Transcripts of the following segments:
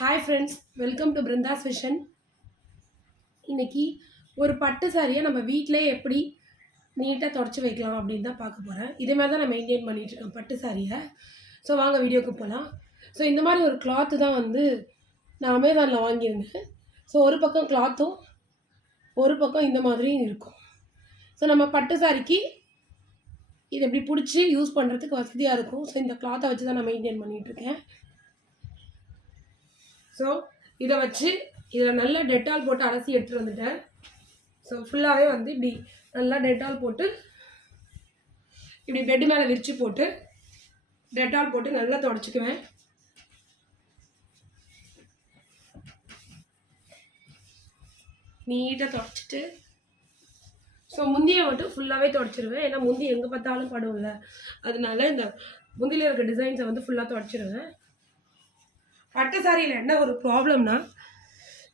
Hi friends, welcome to Brinda's vision. இன்னைக்கு ஒரு பட்டு சாரியை நம்ம வீட்டிலே எப்படி நீட்டாக தொடச்சி வைக்கலாம் அப்படின்னு தான் பார்க்க போகிறேன். இதே மாதிரி தான் நான் மெயின்டைன் பண்ணிகிட்ருக்கேன் பட்டு சாரியை. ஸோ வாங்க வீடியோக்கு போகலாம். ஸோ இந்த மாதிரி ஒரு கிளாத்து தான் நான் அமேசானில் வாங்கியிருந்தேன். ஸோ ஒரு பக்கம் கிளாத்தும் ஒரு பக்கம் இந்த மாதிரியும் இருக்கும். ஸோ நம்ம பட்டு சாரிக்கு இதை எப்படி பிடிச்சி யூஸ் பண்ணுறதுக்கு வசதியாக இருக்கும். ஸோ இந்த கிளாத்தை வச்சு தான் நான் மெயின்டைன் பண்ணிகிட்ருக்கேன். ஸோ இதை வச்சு இதில் நல்லா டெட்டால் போட்டு அலசி எடுத்துகிட்டு வந்துட்டேன். ஸோ ஃபுல்லாகவே இப்படி நல்லா டெட்டால் போட்டு இப்படி பெட்டு மேலே விரித்து போட்டு டெட்டால் போட்டு நல்லா துடைச்சிக்குவேன். நீட்டாக துடைச்சிட்டு ஸோ முந்தியை மட்டும் ஃபுல்லாகவே துடைச்சிருவேன். ஏன்னா முந்தி எங்கே பார்த்தாலும் படும்ல, அதனால இந்த முந்தியில் இருக்க டிசைன்ஸை ஃபுல்லாக துடைச்சிருவேன். பட்டு சாரியில் என்ன ஒரு ப்ராப்ளம்னா,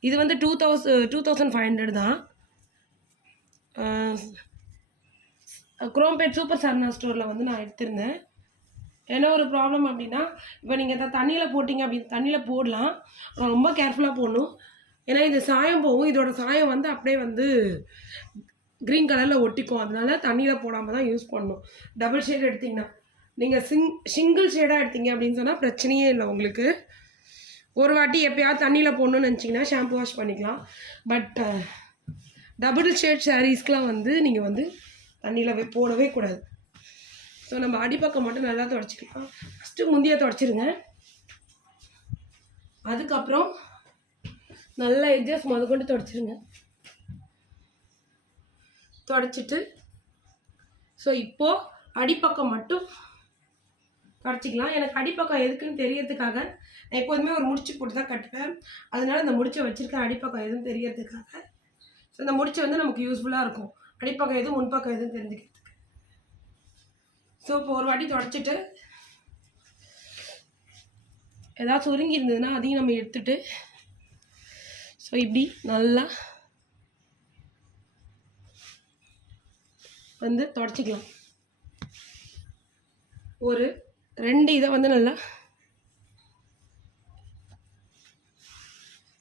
இது 2500 தான். குரோம்பேட் சூப்பர் சரணா ஸ்டோரில் நான் எடுத்திருந்தேன். என்ன ஒரு ப்ராப்ளம் அப்படின்னா, இப்போ நீங்கள் தண்ணியில் போட்டிங்க அப்படின்னு தண்ணியில் போடலாம், ரொம்ப கேர்ஃபுல்லாக போடணும். ஏன்னா இது சாயம் போகும். இதோட சாயம் அப்படியே க்ரீன் கலரில் ஒட்டிக்கும். அதனால தண்ணியில் போடாமல் தான் யூஸ் பண்ணணும். டபுள் ஷேட் எடுத்திங்கன்னா, நீங்கள் சிங்கிள் ஷேடாக எடுத்தீங்க அப்படின்னு சொன்னால் பிரச்சனையே இல்லை உங்களுக்கு. ஒரு வாட்டி எப்போயாவது தண்ணியில் போடணும்னு நினச்சிங்கன்னா ஷாம்பு வாஷ் பண்ணிக்கலாம். பட் டபுள் ஷேட் சாரீஸ்க்கெலாம் நீங்கள் தண்ணியில் போடவே கூடாது. ஸோ நம்ம அடிப்பக்கம் மட்டும் நல்லா துடைச்சிக்கலாம். ஃபஸ்ட்டு முந்தியை துடைச்சிருங்க. அதுக்கப்புறம் நல்லா எட்ஜஸ் முதற்கொண்டு துடைச்சிருங்க. துடைச்சிட்டு ஸோ இப்போது அடிப்பக்கம் மட்டும் துடைச்சிக்கலாம். எனக்கு அடிப்பக்கம் எதுக்குன்னு தெரியறதுக்காக நான் எப்போதுமே ஒரு முடிச்சு போட்டு தான் கட்டுவேன். அதனால இந்த முடிச்சை வச்சுருக்கேன் அடிப்பக்கம் எதுவும் தெரியறதுக்காக. ஸோ இந்த முடிச்சு நமக்கு யூஸ்ஃபுல்லாக இருக்கும், அடிப்பக்கம் எதுவும் முன்பக்கம் எதுவும் தெரிஞ்சுக்கிறதுக்கு. ஸோ இப்போ ஒரு வாட்டி துடைச்சிட்டு ஏதாவது சுருங்கி இருந்ததுன்னா அதையும் நம்ம எடுத்துட்டு ஸோ இப்படி நல்லா துடைச்சிக்கலாம். ஒரு 2 இதை நல்லா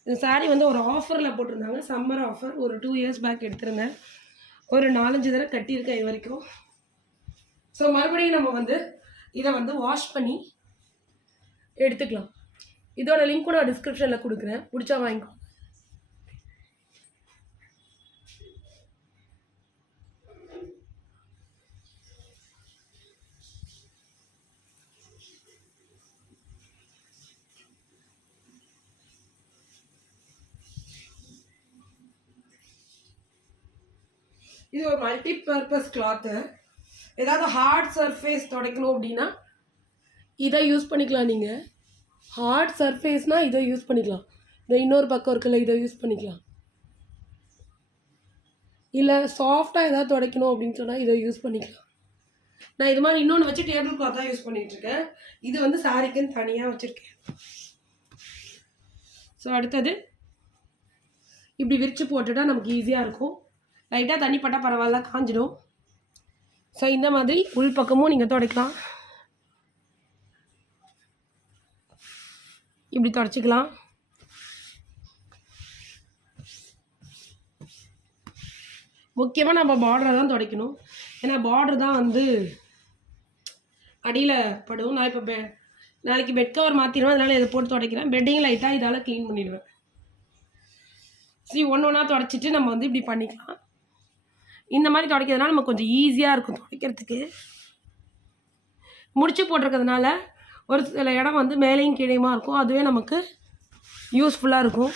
இந்த சாரீ ஒரு ஆஃபரில் போட்டிருந்தாங்க, சம்மர் ஆஃபர். ஒரு 2 இயர்ஸ் பேக் எடுத்திருந்தேன். ஒரு 4-5 தடவை கட்டியிருக்கேன் இது வரைக்கும். ஸோ மறுபடியும் நம்ம இதை வாஷ் பண்ணி எடுத்துக்கலாம். இதோட லிங்க்கும் நான் டிஸ்கிரிப்ஷனில் கொடுக்குறேன், பிடிச்சா வாங்கிக்கோ. இது ஒரு மல்டி பர்பஸ் கிளாத்து. ஏதாவது ஹார்ட் சர்ஃபேஸ் துடைக்கணும் அப்படின்னா இதை யூஸ் பண்ணிக்கலாம். நீங்கள் ஹார்ட் சர்ஃபேஸ்னால் இதை யூஸ் பண்ணிக்கலாம். இந்த இன்னொரு பக்கம் இருக்குல்ல, இதை யூஸ் பண்ணிக்கலாம். இல்லை சாஃப்டாக ஏதாவது துடைக்கணும் அப்படின்னு சொன்னால் இதை யூஸ் பண்ணிக்கலாம். நான் இது மாதிரி இன்னொன்று வச்சு டேபிள் கிளாத்தாக யூஸ் பண்ணிகிட்ருக்கேன். இது சாரிக்குன்னு தனியாக வச்சுருக்கேன். ஸோ அடுத்தது இப்படி விரித்து போட்டுட்டா நமக்கு ஈஸியாக இருக்கும். லைட்டாக தண்ணி பட்டால் பரவாயில்ல, காஞ்சிடும். ஸோ இந்த மாதிரி உள் பக்கமும் நீங்கள் துடைக்கலாம். இப்படி துடைச்சிக்கலாம். முக்கியமாக நம்ம பார்டரை தான் துடைக்கணும். ஏன்னா பார்டர் தான் அடியில் படும். நான் இப்போ நாளைக்கு பெட் கவர் மாற்றிடுவேன், அதனால் இதை போட்டு துடைக்கிறேன். பெட்டையும் லைட்டாக இதால் க்ளீன் பண்ணிவிடுவேன். சரி, ஒன்று ஒன்றா துடைச்சிட்டு நம்ம இப்படி பண்ணிக்கலாம். இந்த மாதிரி துடைக்கிறதுனால நமக்கு கொஞ்சம் ஈஸியாக இருக்கும் துடைக்கிறதுக்கு. முடிச்சு போட்டிருக்கிறதுனால ஒரு சில இடம் மேலேயும் கீழேயுமா இருக்கும், அதுவே நமக்கு யூஸ்ஃபுல்லாக இருக்கும்.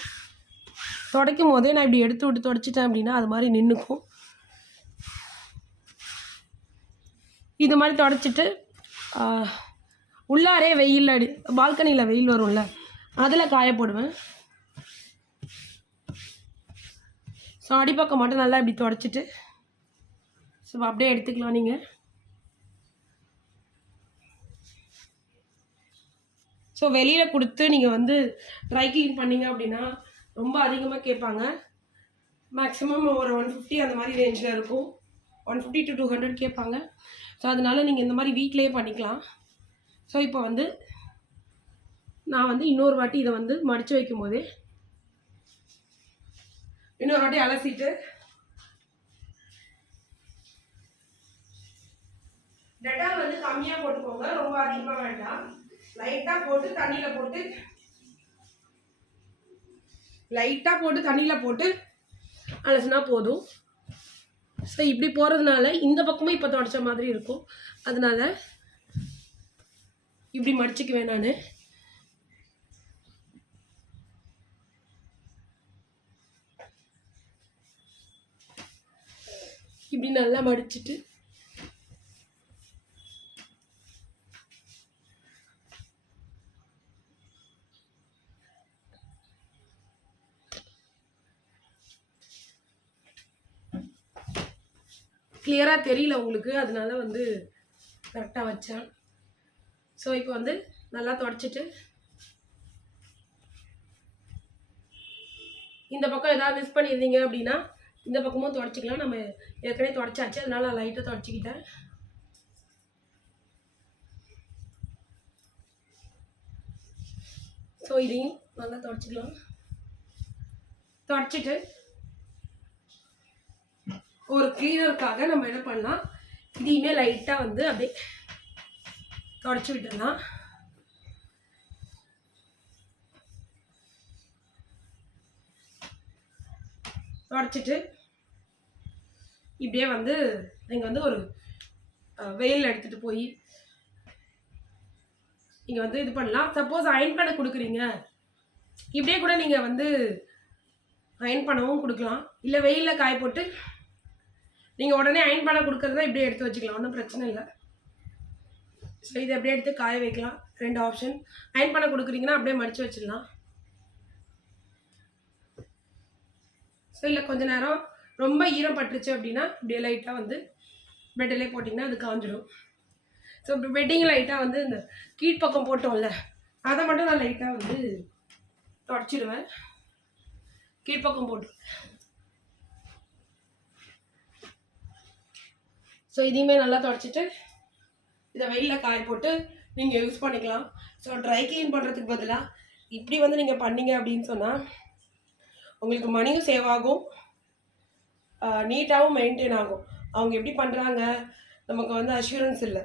துடைக்கும் போதே நான் இப்படி எடுத்து விட்டு துடைச்சிட்டேன் அப்படின்னா அது மாதிரி நின்றுக்கும். இது மாதிரி துடைச்சிட்டு உள்ளாரே வெயில் பால்கனியில் வெயில் வரும்ல, அதில் காய போடுவேன். ஸோ அடிப்பக்கம் மட்டும் நல்லா இப்படி துடைச்சிட்டு ஸோ அப்படியே எடுத்துக்கலாம். நீங்கள் ஸோ வெளியில் கொடுத்து நீங்கள் ட்ரை க்ளீன் பண்ணிங்க அப்படின்னா ரொம்ப அதிகமாக கேட்பாங்க. மேக்ஸிமம் ஒரு 150 அந்த மாதிரி ரேஞ்சில் இருக்கும். 150 to 200 கேட்பாங்க. ஸோ அதனால் நீங்கள் இந்த மாதிரி வீட்டிலேயே பண்ணிக்கலாம். ஸோ இப்போ நான் வந்து இன்னொரு வாட்டி இதை வந்து மடித்து வைக்கும் போதே இன்னொரு வாட்டி அலசிட்டு டெட்டால் வந்து கம்மியாக போட்டுக்கோங்க, ரொம்ப அதிகமாக வேண்டாம். லைட்டாக போட்டு தண்ணியில் போட்டு அலசினா போதும். ஸோ இப்படி போகிறதுனால இந்த பக்கமும் இப்போ தொடச்ச மாதிரி இருக்கும். அதனால இப்படி மடிச்சுக்குவேன் நான். இப்படி நல்லா மடிச்சுட்டு கிளியராக தெரியல உங்களுக்கு, அதனால வந்து கரெக்டாக வச்சேன். ஸோ இப்போ வந்து நல்லா தொடச்சிட்டு இந்த பக்கம் ஏதாவது மிஸ் பண்ணியிருந்தீங்க அப்படின்னா இந்த பக்கமும் தொடச்சிக்கலாம். நம்ம ஏற்கனவே தொடச்சாச்சு, அதனால நான் லைட்டாக தொடச்சிக்கிட்டேன். ஸோ இதையும் நல்லா தொடச்சிக்கலாம். தொடச்சிட்டு ஒரு க்ளீனருக்காக நம்ம என்ன பண்ணலாம், இதையுமே லைட்டாக வந்து அப்படியே தொடச்சி விட்டுடலாம். தொடச்சிட்டு இப்படியே வந்து நீங்கள் வந்து ஒரு வெயில் எடுத்துகிட்டு போய் நீங்கள் வந்து இது பண்ணலாம். சப்போஸ் அயன் பண்ண கொடுக்குறீங்க, இப்படியே கூட நீங்கள் வந்து அயன் பண்ணவும் கொடுக்கலாம். இல்லை வெயிலில் காய போட்டு நீங்கள் உடனே அயன் பண்ண கொடுக்குறதா இப்படியே எடுத்து வச்சுக்கலாம், ஒன்றும் பிரச்சனை இல்லை. ஸோ இதை அப்படியே எடுத்து காய வைக்கலாம். 2 ஆப்ஷன். அயன் பண்ண கொடுக்குறீங்கன்னா அப்படியே மடித்து வச்சிடலாம். ஸோ இல்லை கொஞ்சம் நேரம் ரொம்ப ஈரம் பட்டுருச்சு அப்படின்னா இப்படியே லைட்டாக வந்து பெட்டிலே போட்டிங்கன்னா அது காஞ்சிடும். ஸோ இப்போ பெட்டிங் லைட்டாக வந்து இந்த கீழ்ப்பக்கம் போட்டோம்ல, அதை மட்டும் நான் லைட்டாக வந்து தொடச்சிடுவேன். கீழ்ப்பக்கம் போட்டுருவேன். ஸோ இதையுமே நல்லா தொடச்சிட்டு இதை வெயிலில் காய போட்டு நீங்கள் யூஸ் பண்ணிக்கலாம். ஸோ ட்ரை க்ளீன் பண்ணுறதுக்கு பதிலாக இப்படி வந்து நீங்கள் பண்ணீங்க அப்படின்னு சொன்னால் உங்களுக்கு மணியும் சேவ் ஆகும், நீட்டாகவும் மெயின்டைன் ஆகும். அவங்க எப்படி பண்ணுறாங்க நமக்கு வந்து அஷூரன்ஸ் இல்லை.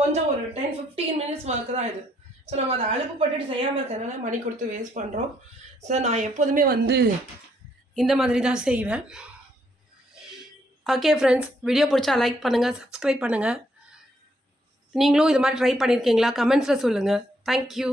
கொஞ்சம் ஒரு 10-15 மினிட்ஸ் ஒர்க்கு தான் இது. ஸோ நம்ம அதை அலுப்பு பட்டுட்டு செய்யாமல் இருக்கிறதுனால மணி கொடுத்து வேஸ்ட் பண்ணுறோம். ஸோ நான் எப்போதுமே வந்து இந்த மாதிரி தான் செய்வேன். ஓகே ஃப்ரெண்ட்ஸ், வீடியோ பிடிச்சா லைக் பண்ணுங்கள், சப்ஸ்கிரைப் பண்ணுங்கள். நீங்களும் இது மாதிரி ட்ரை பண்ணியிருக்கீங்களா? கமெண்ட்ஸில் சொல்லுங்கள். தேங்க்யூ.